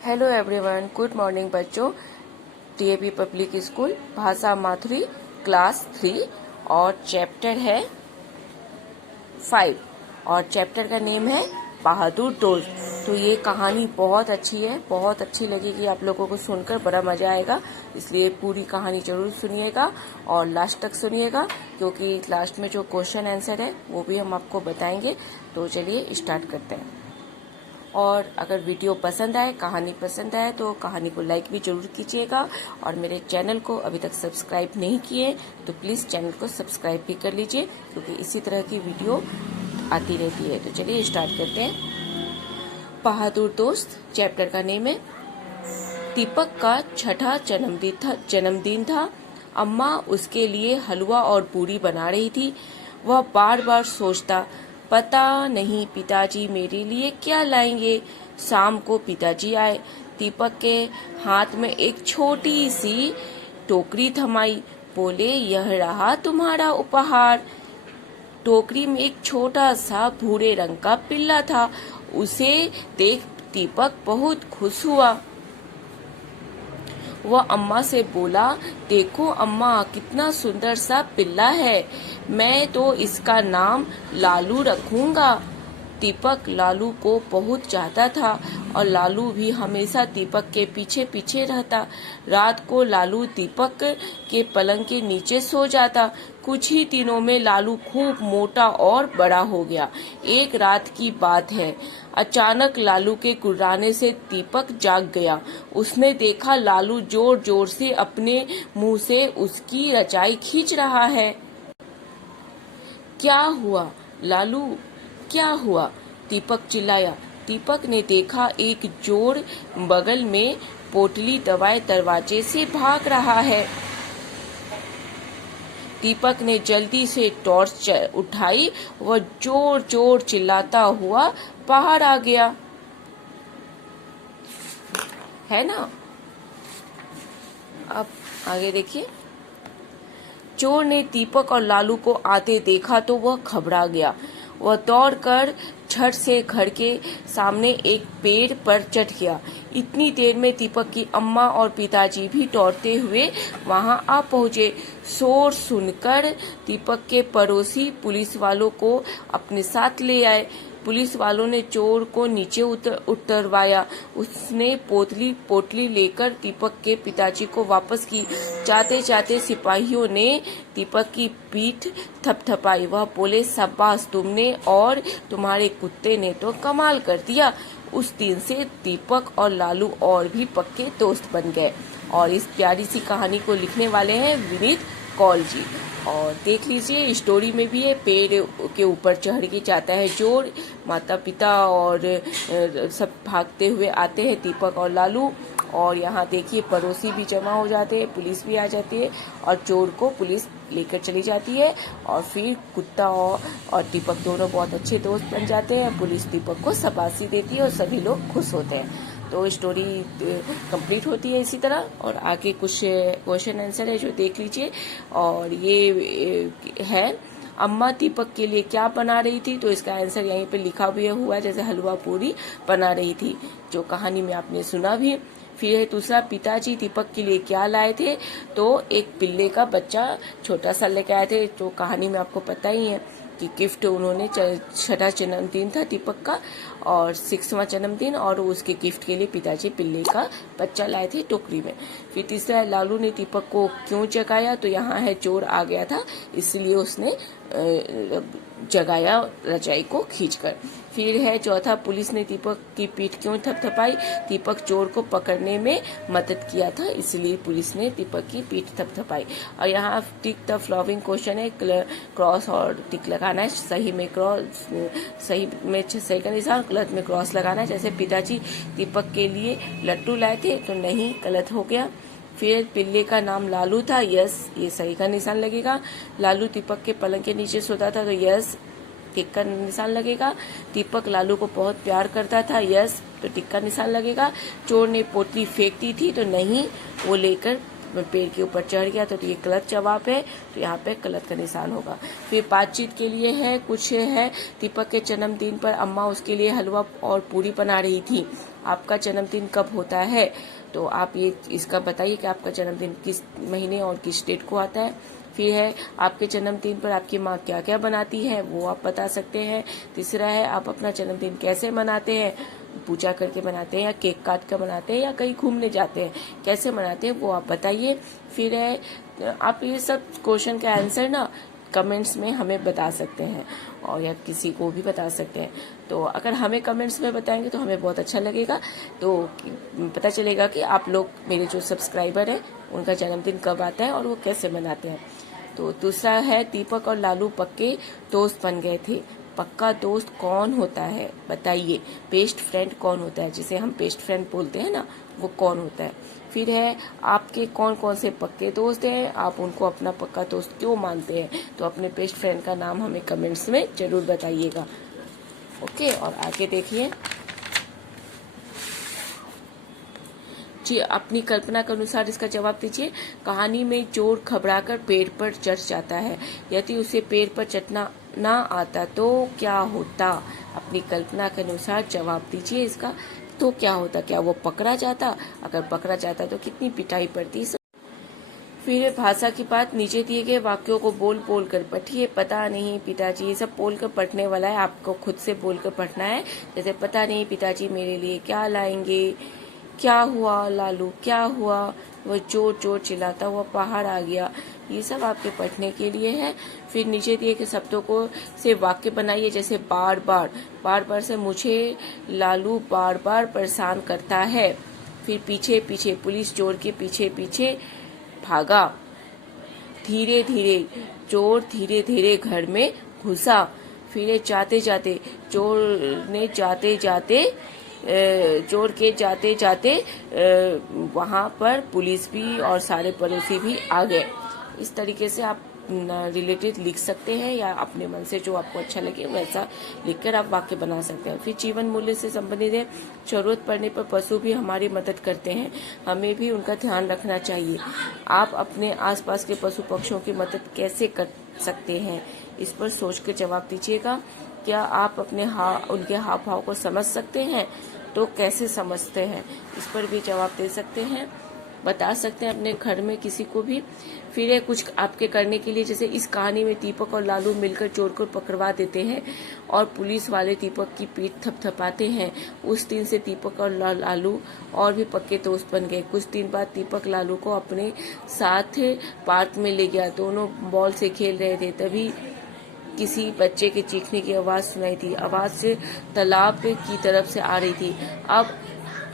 Hello everyone, good morning बच्चों। TAP public school भाषा माथुरी class 3 और चैप्टर है 5 और चैप्टर का नेम है बहादुर दोस्त। तो ये कहानी बहुत अच्छी है, बहुत अच्छी लगेगी आप लोगों को, सुनकर बड़ा मजा आएगा। इसलिए पूरी कहानी जरूर सुनिएगा और लास्ट तक सुनिएगा, क्योंकि लास्ट में जो क्वेश्चन आंसर है वो भी हम आपको बताएंगे। तो चलिए स्टार्ट करते हैं। और अगर वीडियो पसंद आए, कहानी पसंद आए तो कहानी को लाइक भी जरूर कीजिएगा। और मेरे चैनल को अभी तक सब्सक्राइब नहीं किए तो प्लीज़ चैनल को सब्सक्राइब भी कर लीजिए, क्योंकि इसी तरह की वीडियो आती रहती है। तो चलिए स्टार्ट करते हैं। बहादुर दोस्त चैप्टर का नेम है। दीपक का छठा जन्मदिन था। अम्मा उसके लिए हलवा और पूरी बना रही थी। वह बार बार सोचता, पता नहीं पिताजी मेरे लिए क्या लाएंगे। शाम को पिताजी आए। दीपक के हाथ में एक छोटी सी टोकरी थमाई। बोले, यह रहा तुम्हारा उपहार। टोकरी में एक छोटा सा भूरे रंग का पिल्ला था। उसे देख दीपक बहुत खुश हुआ। वह अम्मा से बोला, देखो अम्मा, कितना सुंदर सा पिल्ला है। मैं तो इसका नाम लालू रखूंगा। दीपक लालू को बहुत चाहता था और लालू भी हमेशा दीपक के पीछे पीछे रहता। रात को लालू दीपक के पलंग के नीचे सो जाता। कुछ ही दिनों में लालू खूब मोटा और बड़ा हो गया। एक रात की बात है, अचानक लालू के गुर्राने से दीपक जाग गया। उसने देखा लालू जोर जोर से अपने मुंह से उसकी रजाई खींच रहा है। क्या हुआ लालू, क्या हुआ? दीपक चिल्लाया। दीपक ने देखा एक चोर बगल में पोटली दबाए दरवाजे से भाग रहा है। दीपक ने जल्दी से टॉर्च उठाई। वह जोर जोर चिल्लाता हुआ बाहर आ गया। है ना? अब आगे देखिए। चोर ने दीपक और लालू को आते देखा तो वह घबरा गया। वह दौड़कर झट से घर के सामने एक पेड़ पर चढ़ गया। इतनी देर में दीपक की अम्मा और पिताजी भी दौड़ते हुए वहां आ पहुंचे। शोर सुनकर दीपक के पड़ोसी पुलिस वालों को अपने साथ ले आए। पुलिस वालों ने चोर को नीचे उतरवाया। उसने पोटली लेकर दीपक के पिताजी को वापस की। जाते जाते सिपाहियों ने दीपक की पीठ थपथपाई। वह बोले, शाबाश तुमने और तुम्हारे कुत्ते ने तो कमाल कर दिया। उस दिन से दीपक और लालू और भी पक्के दोस्त बन गए। और इस प्यारी सी कहानी को लिखने वाले हैं विनीत कौल जी। और देख लीजिए, स्टोरी में भी है, पेड़ के ऊपर चढ़ के जाता है चोर। माता पिता और सब भागते हुए आते हैं, दीपक और लालू। और यहाँ देखिए पड़ोसी भी जमा हो जाते हैं, पुलिस भी आ जाती है और चोर को पुलिस लेकर चली जाती है। और फिर कुत्ता और दीपक दोनों बहुत अच्छे दोस्त बन जाते हैं। पुलिस दीपक को शाबाशी देती है और सभी लोग खुश होते हैं। तो स्टोरी कंप्लीट होती है इसी तरह। और आगे कुछ क्वेश्चन आंसर है जो देख लीजिए। और ये है, अम्मा दीपक के लिए क्या बना रही थी, तो इसका आंसर यहीं पे लिखा भी हुआ है, जैसे हलवा पूरी बना रही थी, जो कहानी में आपने सुना भी। फिर है दूसरा, पिताजी दीपक के लिए क्या लाए थे, तो एक पिल्ले का बच्चा छोटा सा लेके आए थे, जो कहानी में आपको पता ही है कि गिफ्ट उन्होंने, छठा जन्मदिन था दीपक का और 6वां जन्मदिन, और उसके गिफ्ट के लिए पिताजी पिल्ले का बच्चा लाए थे टोकरी में। फिर तीसरा, लालू ने दीपक को क्यों जगाया, तो यहाँ है चोर आ गया था इसलिए उसने जगाया रजाई को खींचकर। फिर है चौथा, पुलिस ने दीपक की पीठ क्यों थपथपाई, दीपक चोर को पकड़ने में मदद किया था इसलिए पुलिस ने दीपक की पीठ थपथपाई। और यहाँ टिक द फ्लॉविंग क्वेश्चन है, क्रॉस और टिक लगाना है। सही में क्रॉस, सही का निशान, गलत में क्रॉस लगाना है। जैसे पिताजी दीपक के लिए लड्डू लाए थे, तो नहीं, गलत हो गया। फिर पिल्ले का नाम लालू था, यस, ये सही का निशान लगेगा। लालू दीपक के पलंग के नीचे सोता था, तो यस, टिक का निशान लगेगा। दीपक लालू को बहुत प्यार करता था, यस, तो टिक का निशान लगेगा। चोर ने पोटली फेंक दी थी, तो नहीं, वो लेकर पेड़ के ऊपर चढ़ गया, तो ये गलत जवाब है, तो यहाँ पे गलत का निशान होगा। फिर बातचीत के लिए है, कुछ है, दीपक के जन्मदिन पर अम्मा उसके लिए हलवा और पूरी बना रही थी। आपका जन्मदिन कब होता है, तो आप ये इसका बताइए कि आपका जन्मदिन किस महीने और किस डेट को आता है। फिर है आपके जन्मदिन पर आपकी माँ क्या क्या बनाती है, वो आप बता सकते हैं। तीसरा है आप अपना जन्मदिन कैसे मनाते हैं, पूजा करके मनाते हैं या केक काट कर मनाते हैं या कहीं घूमने जाते हैं, कैसे मनाते हैं वो आप बताइए। फिर है आप ये सब क्वेश्चन का आंसर ना कमेंट्स में हमें बता सकते हैं और या किसी को भी बता सकते हैं। तो अगर हमें कमेंट्स में बताएंगे तो हमें बहुत अच्छा लगेगा, तो पता चलेगा कि आप लोग मेरे जो सब्सक्राइबर हैं उनका जन्मदिन कब आता है और वो कैसे मनाते हैं। तो दूसरा है दीपक और लालू पक्के दोस्त बन गए थे। पक्का दोस्त कौन होता है बताइए। बेस्ट फ्रेंड कौन होता है, जिसे हम बेस्ट फ्रेंड बोलते हैं ना, वो कौन होता है। फिर है आपके कौन कौन से पक्के दोस्त हैं, आप उनको अपना पक्का दोस्त क्यों मानते हैं। तो अपने बेस्ट फ्रेंड का नाम हमें कमेंट्स में जरूर बताइएगा। ओके, और आगे देखिए जी, अपनी कल्पना के अनुसार इसका जवाब दीजिए। कहानी में चोर घबराकर पेड़ पर चढ़ जाता है, यदि उसे पेड़ पर चढ़ना ना आता तो क्या होता। अपनी कल्पना के अनुसार जवाब दीजिए इसका, तो क्या होता, क्या वो पकड़ा जाता, अगर पकड़ा जाता तो कितनी पिटाई पड़ती। फिर भाषा की बात, नीचे दिए गए वाक्यों को बोल बोल कर पढ़िए। पता नहीं पिताजी, ये सब बोल कर पढ़ने वाला है, आपको खुद से बोल कर पढ़ना है। जैसे पता नहीं पिताजी मेरे लिए क्या लाएंगे, क्या हुआ लालू क्या हुआ, वह जोर जोर चिल्लाता हुआ पहाड़ आ गया। ये सब आपके पढ़ने के लिए है। फिर नीचे दिए गए शब्दों को से वाक्य बनाइए, जैसे बार बार से मुझे लालू बार बार परेशान करता है। फिर पीछे पीछे पुलिस चोर के पीछे पीछे भागा। धीरे धीरे चोर धीरे धीरे घर में घुसा। फिर जाते जाते चोर के जाते जाते वहां पर पुलिस भी और सारे पड़ोसी भी आ गए। इस तरीके से आप रिलेटेड लिख सकते हैं या अपने मन से जो आपको अच्छा लगे वैसा लिखकर आप वाक्य बना सकते हैं। फिर जीवन मूल्य से संबंधित है, जरूरत पड़ने पर पशु भी हमारी मदद करते हैं, हमें भी उनका ध्यान रखना चाहिए। आप अपने आसपास के पशु पक्षियों की मदद कैसे कर सकते हैं, इस पर सोच के जवाब दीजिएगा। क्या आप अपने उनके हाव भाव को समझ सकते हैं, तो कैसे समझते हैं, इस पर भी जवाब दे सकते हैं, बता सकते हैं अपने घर में किसी को भी। फिर है कुछ आपके करने के लिए, जैसे इस कहानी में दीपक और लालू मिलकर चोर को पकड़वा देते हैं और पुलिस वाले दीपक की पीठ थपथपाते हैं। उस दिन से दीपक और लालू और भी पक्के दोस्त बन गए। कुछ दिन बाद दीपक लालू को अपने साथ पार्क में ले गया। दोनों बॉल से खेल रहे थे, तभी किसी बच्चे के चीखने की आवाज सुनाई थी। आवाज तालाब की तरफ से आ रही थी। अब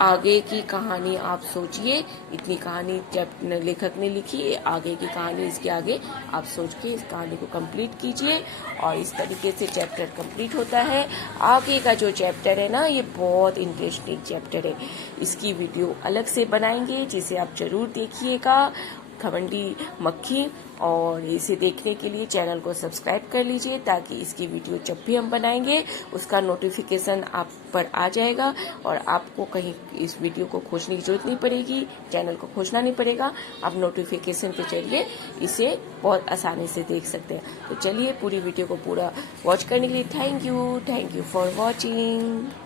आगे की कहानी आप सोचिए, इतनी कहानी जब लेखक ने लिखी, आगे की कहानी इसके आगे आप सोच के इस कहानी को कंप्लीट कीजिए और इस तरीके से चैप्टर कंप्लीट होता है। आगे का जो चैप्टर है ना, ये बहुत इंटरेस्टिंग चैप्टर है, इसकी वीडियो अलग से बनाएंगे जिसे आप जरूर देखिएगा। घमंडी मक्खी, और इसे देखने के लिए चैनल को सब्सक्राइब कर लीजिए ताकि इसकी वीडियो जब भी हम बनाएंगे उसका नोटिफिकेशन आप पर आ जाएगा और आपको कहीं इस वीडियो को खोजने की जरूरत नहीं पड़ेगी, चैनल को खोजना नहीं पड़ेगा। आप नोटिफिकेशन के जरिए इसे बहुत आसानी से देख सकते हैं। तो चलिए पूरी वीडियो को पूरा वॉच करने के लिए थैंक यू फॉर वॉचिंग।